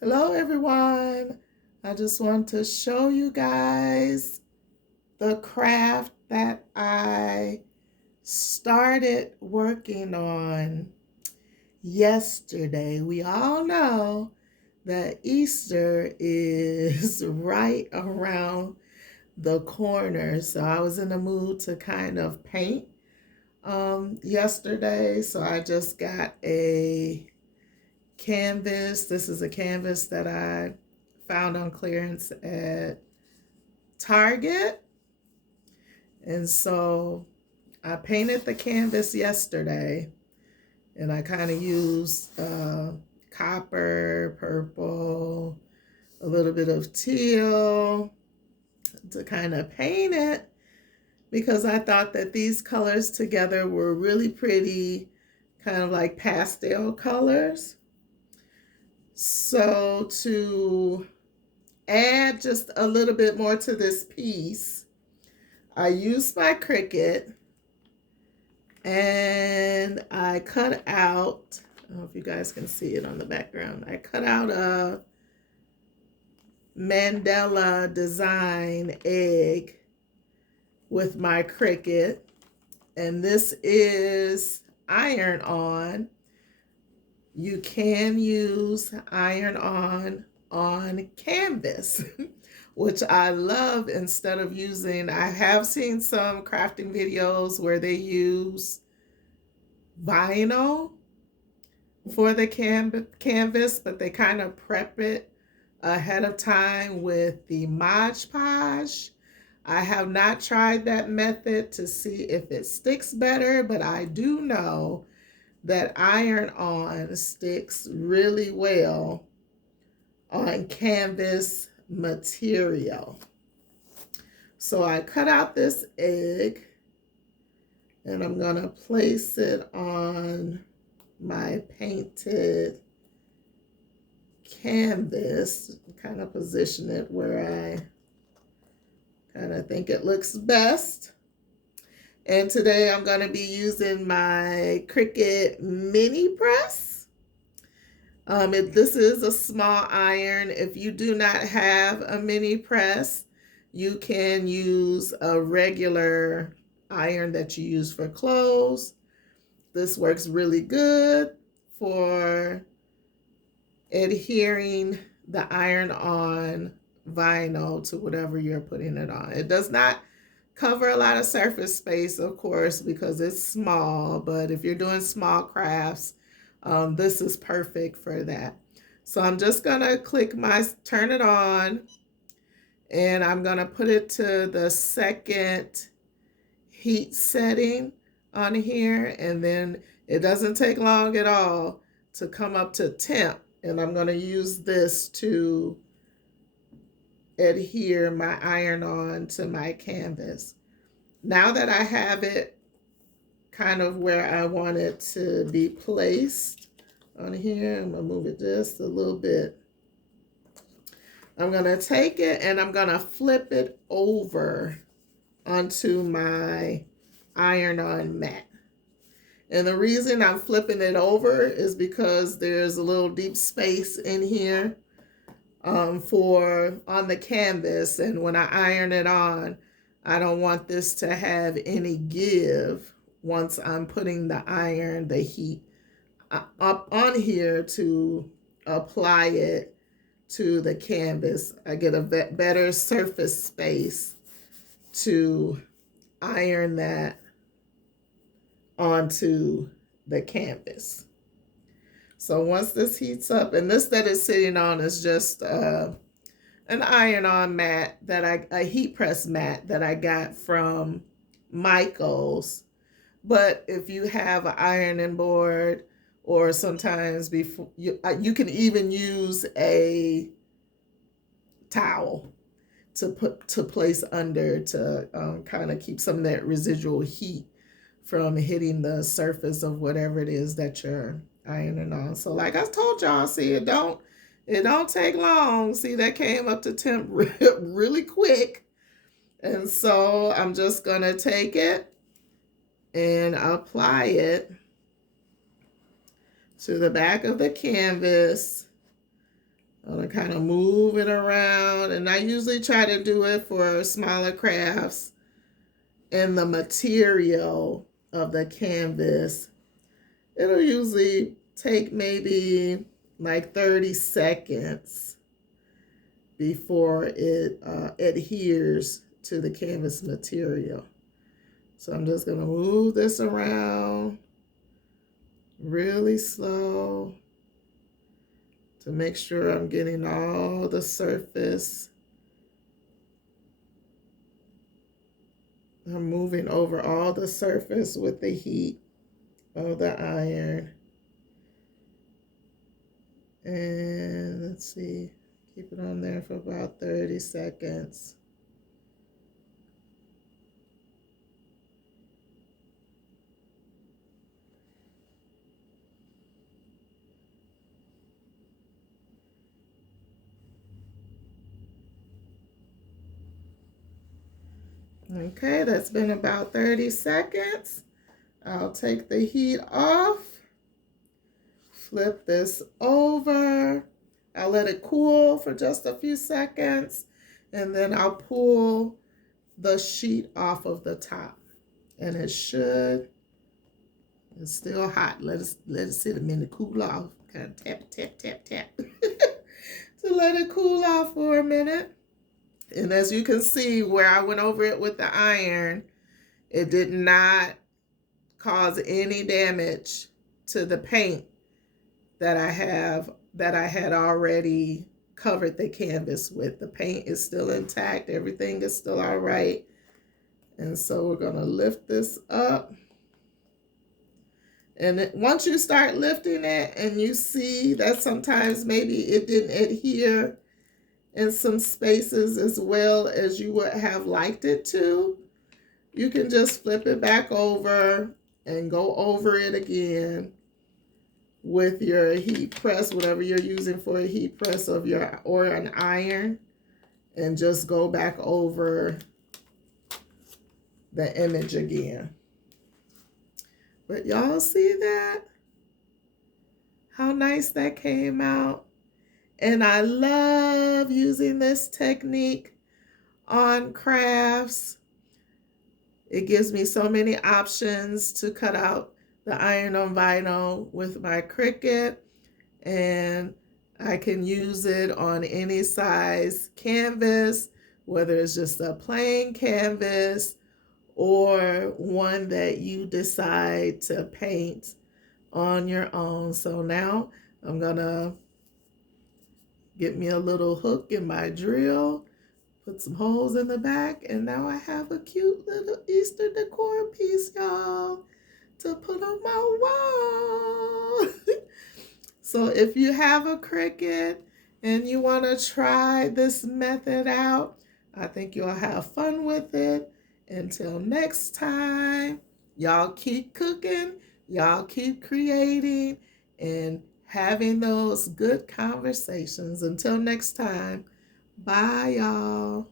Hello everyone. I just want to show you guys the craft that I started working on yesterday. We all know that Easter is right around the corner. So I was in the mood to kind of paint yesterday. So I just got a canvas. This is a canvas that I found on clearance at Target. And so I painted the canvas yesterday and I kind of used copper, purple, a little bit of teal to kind of paint it because I thought that these colors together were really pretty, kind of like pastel colors. So to add just a little bit more to this piece, I used my Cricut and I cut out, I don't know if you guys can see it on the background, I cut out a Mandela design egg with my Cricut, and this is iron on. You can use iron on canvas, which I love instead of using, I have seen some crafting videos where they use vinyl for the canvas, but they kind of prep it ahead of time with the Mod Podge. I have not tried that method to see if it sticks better, but I do know that iron on sticks really well on canvas material. So I cut out this egg and I'm gonna place it on my painted canvas, kind of position it where I kind of think it looks best. And today I'm going to be using my Cricut mini press. This is a small iron. If you do not have a mini press, you can use a regular iron that you use for clothes. This works really good for adhering the iron on vinyl to whatever you're putting it on. It does not cover a lot of surface space, of course, because it's small, but if you're doing small crafts, this is perfect for that. So I'm just gonna turn it on, and I'm gonna put it to the second heat setting on here, and then it doesn't take long at all to come up to temp, and I'm gonna use this to adhere my iron on to my canvas. Now that I have it kind of where I want it to be placed on here, I'm gonna move it just a little bit. I'm gonna take it and I'm gonna flip it over onto my iron on mat. And the reason I'm flipping it over is because there's a little deep space in here for on the canvas, and when I iron it on, I don't want this to have any give once I'm putting the heat up on here to apply it to the canvas. I get a better surface space to iron that onto the canvas. So once this heats up, and this that it's sitting on is just an iron-on mat a heat press mat that I got from Michael's. But if you have an ironing board, or sometimes before you can even use a towel to place under to kind of keep some of that residual heat from hitting the surface of whatever it is that you're ironing on. So like I told y'all, see, it don't take long. See, that came up to temp really quick. And so I'm just gonna take it and apply it to the back of the canvas. I'm gonna kind of move it around, and I usually try to do it for smaller crafts and the material of the canvas. It'll usually take maybe like 30 seconds before it adheres to the canvas material. So I'm just going to move this around really slow to make sure I'm getting all the surface. I'm moving over all the surface with the heat of the iron. And let's see, keep it on there for about 30 seconds. Okay, that's been about 30 seconds. I'll take the heat off, flip this over. I'll let it cool for just a few seconds, and then I'll pull the sheet off of the top. And it's still hot. Let it sit a minute, cool off. Kind of tap, tap, tap, tap. To let it cool off for a minute. And as you can see, where I went over it with the iron, it did not cause any damage to the paint that I had already covered the canvas with. The paint is still intact. Everything is still all right. And so we're going to lift this up. And once you start lifting it and you see that sometimes maybe it didn't adhere in some spaces as well as you would have liked it to, you can just flip it back over and go over it again with your heat press, whatever you're using for a heat press or an iron, and just go back over the image again. But y'all see that? How nice that came out. And I love using this technique on crafts. It gives me so many options to cut out the iron on vinyl with my Cricut, and I can use it on any size canvas, whether it's just a plain canvas or one that you decide to paint on your own. So now I'm gonna get me a little hook in my drill, put some holes in the back, and now I have a cute little Easter decor piece, y'all, to put on my wall. So if you have a Cricut and you want to try this method out, I think you'll have fun with it. Until next time, y'all keep cooking, y'all keep creating, and having those good conversations. Until next time, bye, y'all.